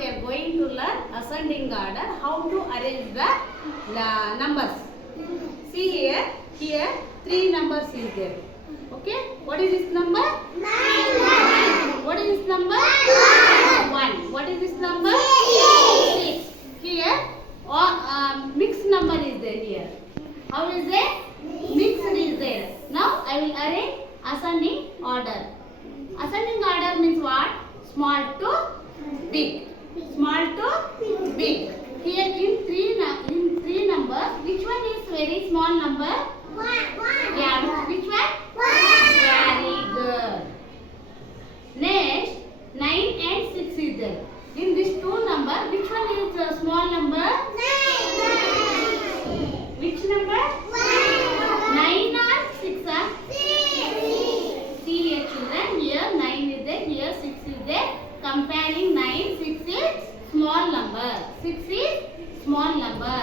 we are going to learn ascending order, how to arrange the numbers. See here 3 numbers is there. Okay, what is this number? 9. What is this number? 1. What is this number? 6. Here mixed number is there here. How is there? Mixed is there. Now I will arrange ascending order. Ascending order means what? Small to big. Small to big. Here in three numbers, which one is very small number? 1. Yeah, which one? 1. Very good. Next, 9 and 6 is there. In these two numbers, which one is a small number? 9. Which number? 9 or 6? 6. See here children, here 9 is there, here 6 is there. Comparing 9, 6 is small number. 6 is small number.